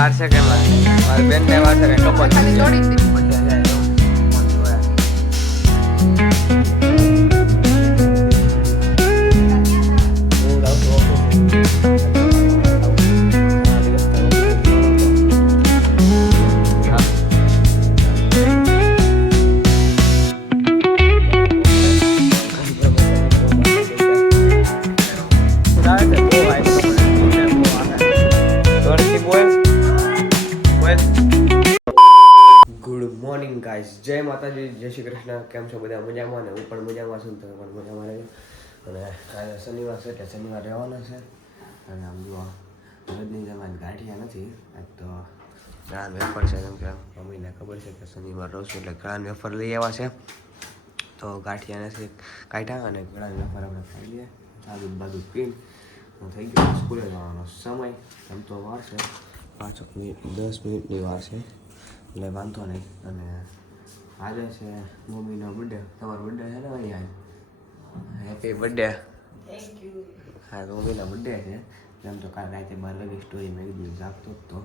વાર છે કે મારી બેન ને વાર છે કે કપલ ખાલી જોડી દીધી ગાઈસ જય માતાજી જય શ્રી કૃષ્ણ કેમ છો બધા મજામાં ને હું પણ મજામાં છું તમે પણ મજામાં રહેજો અને આજે શનિવાર છે એટલે શનિવાર રહેવાનો છે અને આમ જો રોજની જેમ આજ ગાંઠિયા નથી આજ તો ગ્રાન્ડ વેફર છે કેમ કે મમ્મીને ખબર છે કે શનિવાર રહું છું એટલે ગ્રાન્ડ વેફર લઈ આવ્યા છે તો ગાંઠિયા નથી કાઢ્યા અને ગ્રાન્ડ વેફર આપણે ખાઈ લઈએ ચાલુ બાજુ પીન હું થઈ ગયો સ્કૂલે જવાનો સમય એમ તો વાર છે 5 મિનિટ 10 મિનિટની વાર છે એટલે વાંધો નહીં અને આજે છે મમ્મીનો બર્થડે તમારો બર્થડે છે ને અહીંયા હેપી બર્થડે થેન્ક યુ હા તો મમ્મીનો બર્થડે છે એમ તો કાલે રાતે 12 વાગે સ્ટોરી મેં કીધું જાગતો જ તો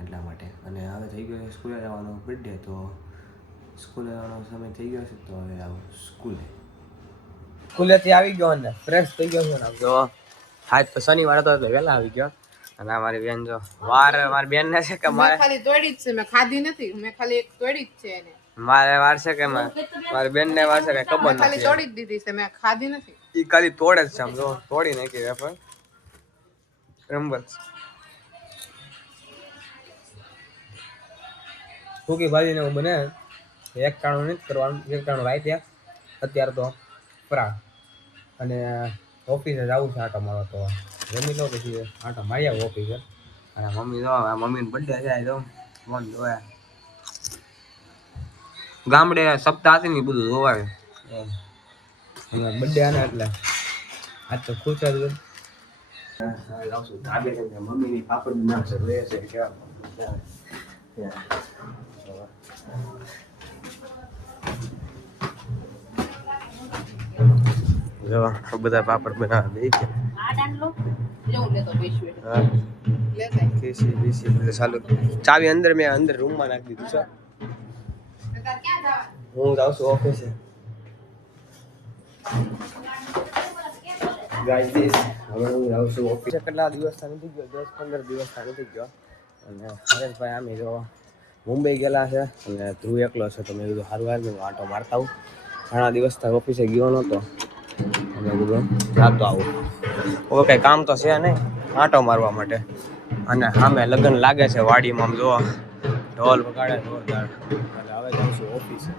એટલા માટે અને હવે થઈ ગયો છે સ્કૂલે જવાનો બર્થડે તો સ્કૂલે જવાનો સમય થઈ ગયો છે તો હવે આવું સ્કૂલેથી આવી ગયો ને ફ્રેશ થઈ ગયો છે ને આમ જો આજ તો શનિવાર હતો એટલે વહેલા આવી ગયો અને મારી બેન જો વાર મારી બેન ને છે કે મારે ખાલી તોડી જ છે મેં ખાધી નથી મેં ખાલી એક તોડી જ છે એને મારે વાર છે કે મારી બેન ને વાર છે કે ખબર નથી ખાલી તોડી જ દીધી છે મેં ખાધી નથી ઈ ખાલી તોડે જ છે આમ જો તોડી નાખી વેફર રંબત સૂકી ભાજી ને હું બને એક ટાણું નથી કરવાનું એક ટાણું રાખ્યા અત્યારે તો ફરા અને ઓફિસે જવું છે આટો મારવા તો જમી લો પછી આટો મારી આવું ઓફિસે અને મમ્મી જો મમ્મીનો બર્થડે છે તો મન જોયા ગામડે સપ્તાહ હતી ને બધું જોવાય બર્થડે આને એટલે આજ તો ખુશ જ મમ્મીની પાપડ નાખશે લે છે જો બધા પાપડ બનાવવા દે છે ચાવી અંદર મેં અંદર રૂમમાં નાખી દીધું છે હું જાઉં છું ઓફિસે ગાઈસ હવે હું જાઉં છું ઓફિસે કેટલા દિવસ નથી ગયો 10-15 દિવસ નથી ગયો અને હરેશભાઈ આમે જો મુંબઈ ગયેલા છે અને ધ્રુવ એકલો છે તો મેં કીધું સારું વાર મેં આંટો મારતા આવું ઘણા દિવસ તક ઓફિસે ગયો નહોતો અને કીધું જાતો આવું ઓકે કામ તો છે નહીં આંટો મારવા માટે અને સામે લગ્ન લાગે છે વાડીમાં આમ જો ઢોલ વગાડે જોરદાર એટલે હવે જાઉં છું ઓફિસે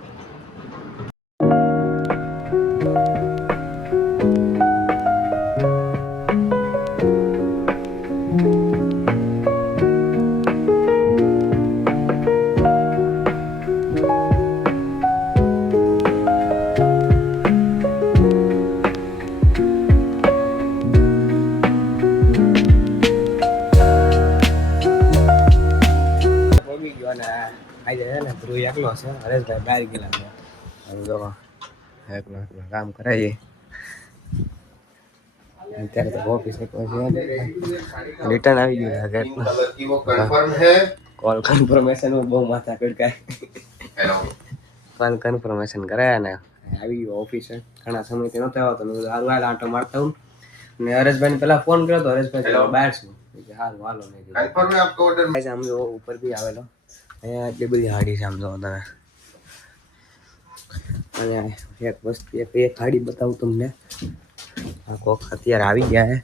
આજે છે ને ધ્રુવ એકલો છે હરેશભાઈ બહાર ગયેલા છે આમ જો એકલો કામ કરાવીએ અત્યારે તો ઓફિસ રિટર્ન આવી ગયું કોલ કન્ફર્મેશન બહુ માથા કડકાય કોલ કન્ફર્મેશન કરાયા ને આવી ગયો ઓફિસે ઘણા સમયથી નહોતો આવ્યો તો મેં સારું હાલ આંટો મારતા હું ને હરેશભાઈને પહેલા ફોન કર્યો તો હરેશભાઈ બહાર છું હાલ હાલો નહીં આમ જો ઉપર બી આવેલો અહીંયા એટલી બધી હાડી છે આમ જો તમે અને એક વસ્તુ એક હાડી બતાવું તમને આ કોક અત્યારે આવી ગયા હે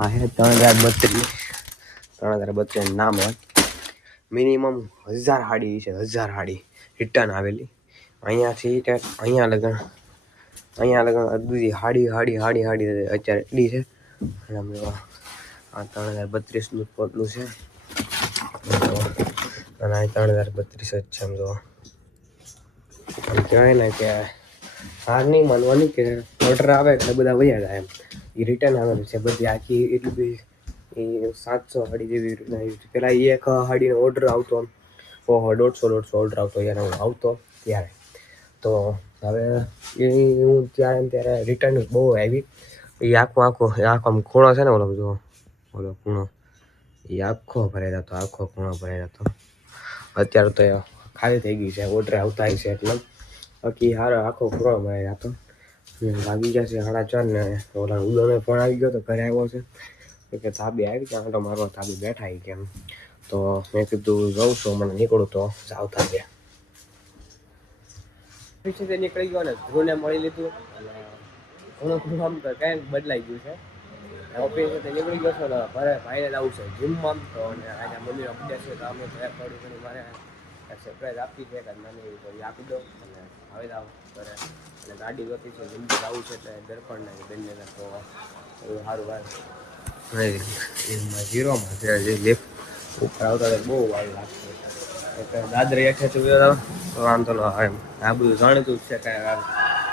આ હે 3032 નામ હોય મિનિમમ 1000 હાડી છે 1000 હાડી રિટર્ન આવેલી અહીંયાથી અહીંયા લગન અડધી હાડી અત્યારે એટલી છે અને આમ જો આ 3032 નું પોટલું છે અને આ 3032 જ છે આમ જો કહેવાય ને કે હાર નહીં માનવાની કે ઓર્ડર આવે એટલે બધા વયા જાય એમ એ રિટર્ન આવેલું છે બધી આખી એટલી બધી એ 700 હાડી જેવી રીતના પેલા એક હાડીનો ઓર્ડર આવતો આમ 150 ઓર્ડર આવતો યાર હું આવતો ત્યારે તો હવે એ હું ત્યારે રિટર્ન બહુ આવી એ આખો ખૂણો છે ને ઓલો જો ઓલો ખૂણો એ આખો ભરાઈ જતો, આખો ખૂણો ભરાઈ જતો. અત્યારે તો એ ખાલી થઈ ગઈ છે, ઓર્ડર આવતા હોય છે એટલે બાકી હારો આખો ખૂણો ભરાઈ જતો. વાગી ગયા છે 4:30 ને ઓલા ઉદોનો ફોન આવી ગયો તો ઘરે આવ્યો છે કે તાબે આવી ગયા, આંટો મારવા તાબે બેઠા આવી કેમ. તો મેં કીધું જઉં છું મને નીકળું તો જાવ તાબે. પીછે નીકળી ગયો ને ધ્રુવને મળી લીધું અને ઘણું આમ તો કંઈક બદલાઈ ગયું છે. ઓફિસે નીકળી ગયો છો ને ઘરે ભાઈને જવું છે જીમમાં તો, અને અહીંયા મમ્મીનો બર્થડે છે તો અમે થોડી ઘણી મારે સરપ્રાઈઝ આપી છે કે નાની તો એ આપી દો અને હવે જાવ ઘરે. અને ગાડી ગોતી છે જીમ જવું છે એટલે દર્પણ ને બંને તો એવું સારું ભાઈ એમાં ઝીરોમાં છે જે લિફ્ટ ઉપર આવતા બહુ વાર લાગશે. દાદરી એકે ચૂવ્યો તો વાંધો ન આવે એમ. આ બધું જાણીતું જ છે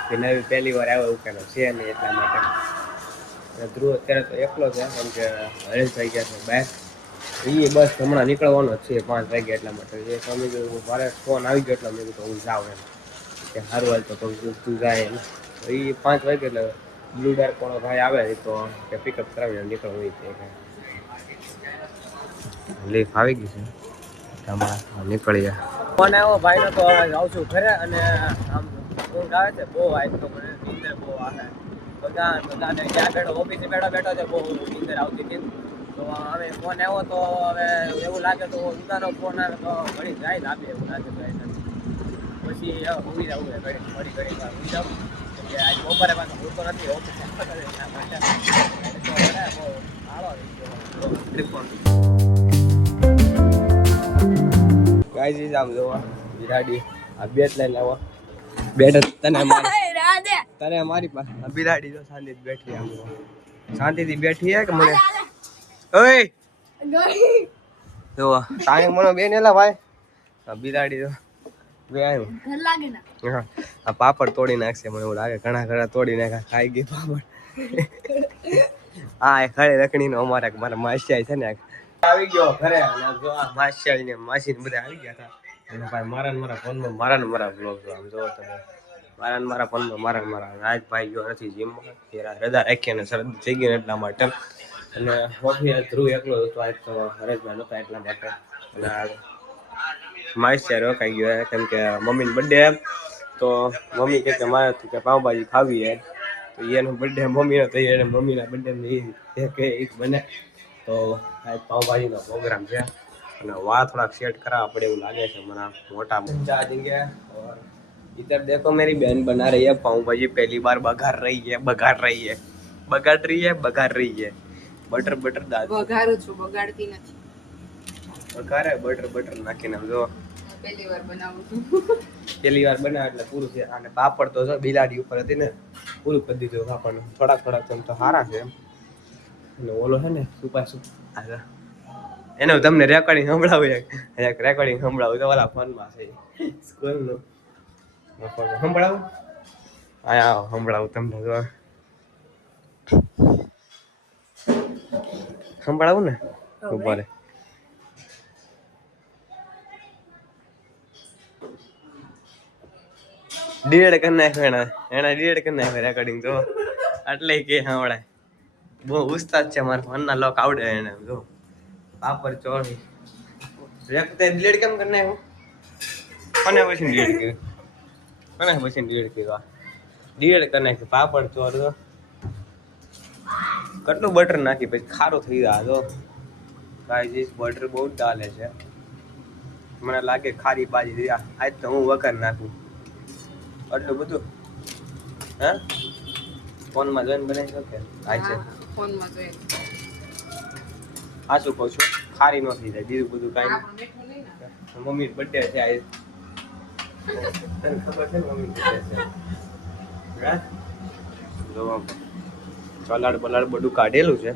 કે નવી પહેલી વાર આવ્યો એવું કંઈ છે નહીં એટલા માટે. ધ્રુવ અત્યારે તો એકલો છે કેમ કે હરેશભાઈ ગયા છે બહાર. એ બસ હમણાં નીકળવાનો જ છે 5 વાગે એટલા માટે. એ સમય ગયું મારે ફોન આવી ગયો એટલે મેં કીધું હું જાઉં એમ કે સારું હાલ તો તું જાય એમ. તો એ 5 વાગે એટલે બ્લુ ડાર્ક પણ ભાઈ આવે તો કે પિકઅપ કરાવીને નીકળવું હોય છે. લીફ આવી ગઈ છે હમણાં નીકળી જાય. ફોન આવ્યો ભાઈનો તો હવે જાઉં છું ઘરે. અને આમ ઊંઘ આવે છે બહુ આજ તો મને નીંદર બહુ આવે. બધાને ત્યાં બેઠો ઓફિસે બેઠો છે બહુ નીંદર આવતી હતી. તો હવે ફોન આવ્યો તો હવે એવું લાગે તો ઉતારો ફોન આવે તો ઘડી જાય ને આપે એવું લાગે તો પછી ઊંઘી જવું ઘડી વાર ઊંઘી જાઉં કે આજ બપોરે પાછું હું તો નથી ઓફિસે ગાઈઝ આમ જોવા બિરાડી આ બેટ લઈને આવો બેટ તને મારી પાસે બિરાડી જો શાંતિથી બેઠી આમ શાંતિથી બેઠી હે કે મને ઓય જો તાણે મને બેન એલા ભાઈ બિરાડી જો બે આવ્યો ઘર લાગે ના. હા આ પાપડ તોડી નાખશે મને એવું લાગે. ઘણા તોડી નાખ્યા ખાઈ ગઈ પાપડ. હા એ ખડે રખડીનો અમારે મારા માસિયા છે ને આવી ગયો ઘરે. જો આ માસિયા ને માસી ને બધા આવી ગયા હતા. અને ભાઈ મારા ફોનમાં મારા બ્લોગ જો આમ જોવો તમે મારા ફોનમાં મારા આજ ભાઈ ગયો નથી જીમમાં. રજા રાખી અને શરદી થઈ ગઈ એટલા માટે. અને ઓફિસ ધ્રુવ એકલો હતો આજ તો હરેશભાઈ નહોતા એટલા માટે. અને માસિયા રોકાઈ ગયો કેમ કે મમ્મીનો બર્થડે તો મમ્મી કે મારે કે પાવભાજી ખાવી હે તો એનો બર્થડે મમ્મીનો તો એને મમ્મીના બર્થડે બને તો આજ પાવભાજીનો પ્રોગ્રામ છે. અને વા થોડાક સેટ કરાવવા પડે એવું લાગે છે મને મોટા ચાર્जिंग है. और इधर देखो मेरी बहन बना रही है पाव भाजी. पहली बार बघार रही है बघार रही है બટર દાળ વઘારું છું, બગાડતી નથી. વઘારે બટર નાખીને જો પહેલી વાર બનાવું છું. પહેલી વાર બનાવે એટલે પૂરું છે. અને પાપડ તો જો બિલાડી ઉપર હતી ને પૂરું કરી દીધું પાપડ. થોડાક એમ તો સારા છે એમ. અને ઓલો છે ને સુપા એને તમને રેકોર્ડિંગ સંભળાવું એક રેકોર્ડિંગ સંભળાવું તો ઓલા ફોનમાં છે સ્કૂલનું સંભળાવું. હા સંભળાવું તમને જો સંભળાવું ને ઉપર ડીએડ કરી નાખ્યો એને ડીએડ કરી નાખ્યો રેકોર્ડિંગ જો એટલે કે સંભળાય. બહુ ઉસ્તાદ છે મારા ફોનના લોક આવડે એને જો પાપડ ચોળી રેકતે ડીએડ કેમ કરી નાખ્યું. કોને પછી ડીએડ કર્યું ડીએડ કરી નાખ્યું પાપડ ચોર જો કેટલું બટર નાખી પછી ખારું થઈ જાય જો ગાઈસ. બટર બહુ ડાલે છે મને લાગે ખારી બાજી આજ તો હું વઘાર નાખું આટલું બધું. હા ફોનમાં જોઈને બનાવી શકે આ છે ફોનમાં જોઈ. આ શું કહું છું ખારી ન થઈ જાય બીજું બધું કાંઈ. મમ્મી બર્થડે છે આજ તને ખબર છે મમ્મી બર્થડે છે જો સલાડ બલાડ બધું કાઢેલું છે.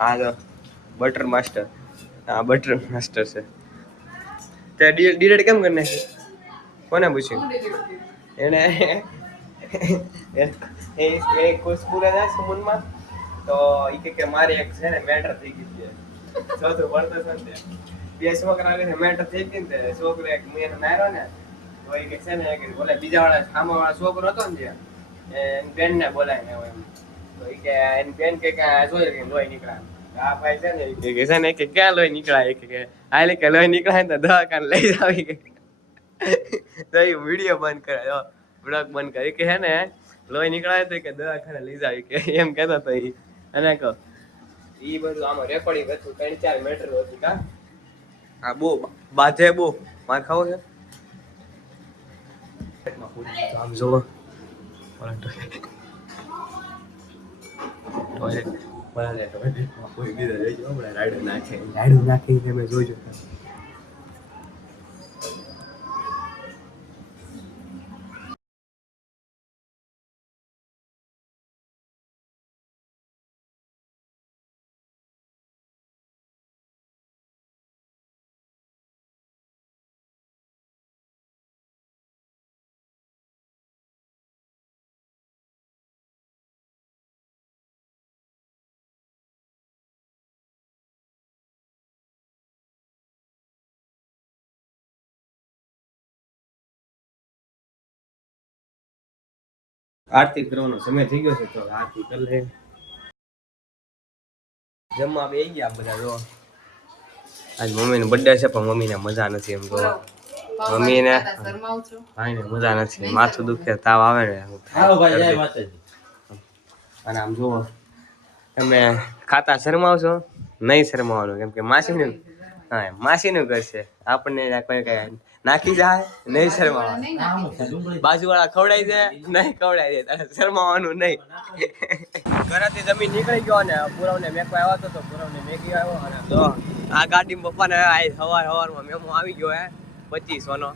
હા બટર માસ્ટર છે. તે ડીરેડ કેમ કરી નાખી કોને પૂછ્યું એને કોઈ સ્કૂલે જાય સમૂહમાં તો એ કે મારી એક છે ને મેટર થઈ ગઈ છે ચોથું ભણતો છે ને બે છોકરા છે મેટર થઈ ગઈ ને છોકરો એક મેં માર્યો ને તો એ કે છે ને બોલે બીજા વાળા સામા વાળા છોકરો હતો ને જે બેન ને બોલાય ને એમ તો એ કે એની બેન કે જોઈ કે લોહી નીકળ્યા આ ભાઈ છે ને કે છે ને કે ક્યાં લોહી નીકળાય કે આ લે કે લોહી નીકળાય તો દવાખાને લઈ જાવી કે તો એ વિડીયો બંધ કરે બ્લોગ બંધ કરી કે હે ને લોહી નીકળાય તો કે દવાખાને લઈ જાવી કે એમ કહેતો તો ઈ અને કહો ઈ બધું આમાં રેકોર્ડિંગ હતું 3-4 મીટર હતું કા આ બહુ બાજે બહુ માર ખાવો છે આમ જોવો ટોયલેટ બરાબર ટોયલેટમાં કોઈ બીજા રહી ગયો આપણે રાડું નાખી તમે જોજો આરતી કરવાનો સમય થઈ ગયો છે તો આરતી કરી લે જમવા બે ગયા બધા જો આજ મમ્મીનો બર્થડે છે પણ મમ્મીને મજા નથી એમ તો મમ્મીને ભાઈને મજા નથી માથું દુખે તાવ આવે ને અને આમ જુઓ તમે ખાતા શરમાવશો નહીં શરમાવાનું કેમ કે માસીનું હા માસીનું ઘર છે આપણને કોઈ કઈ નાખી જાય નહીં શરમાવાનું બાજુવાળા ખવડાવી દે નહીં ખવડાવી દે તારે શરમાવાનું નહીં ઘરેથી જમીન નીકળી ગયો ને પુરવને મેકો આવ્યો હતો તો પુરવને મેકી આવ્યો અને તો આ ગાડીમાં પપ્પાને સવારમાં મેમો આવી ગયો હે 2500 નો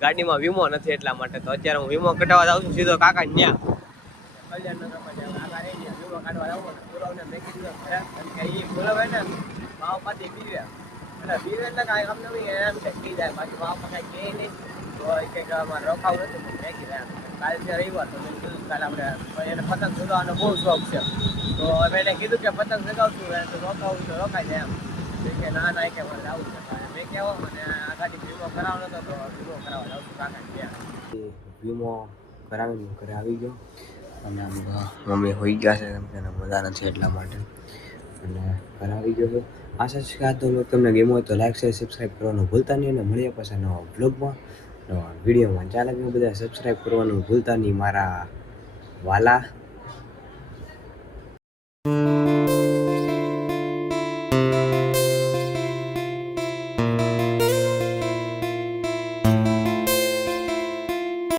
ગાડીમાં વીમો નથી એટલા માટે તો અત્યારે હું વીમો કઢાવવા જાઉં છું સીધો કાકા ન્યા કલ્યાણનગરમાં આગળ વીમો કાઢવા જાઉં ને પુરવને મેકી દીધો ઘરે કે એ પુરવ હે ને ભાવ પાછી પીવે એટલે પીવે એટલે કાંઈ આમ નવી એમ કે પી જાય બાકી ભાવ કાંઈ કહે નહીં તો કે અમારે રોકાવું નથી મેકી રહ્યા કાલે છે રવિવાર તો મેં કીધું કાલે આપણે એને પતંગ ચગાવવાનો બહુ શોખ છે તો મેં એને કીધું કે પતંગ ચગાવશું તો રોકાવું તો રોકાઈ જાય એમ કે ના ના કે મારે આવું છે મેં કહેવો અને આ ગાડી વીમો કરાવવાનો હતો તો વીમો કરાવવા જાઉં છું કાકા ગયા વીમો કરાવીને ઘરે આવી ગયો અને મમ્મી હોઈ ગયા છે કેમ કે મજા નથી એટલા માટે અને ઘરે આવી ગયો છે આશા છે કે આજનો વ્લોગ તમને ગમ્યો હોય તો લાઈક શેર સબસ્ક્રાઈબ કરવાનું ભૂલતા નહીં અને મળીએ પાછા નવા વ્લોગમાં નવા વિડીયોમાં ચાલે બધા સબસ્ક્રાઈબ કરવાનું ભૂલતા નહીં મારા વાલા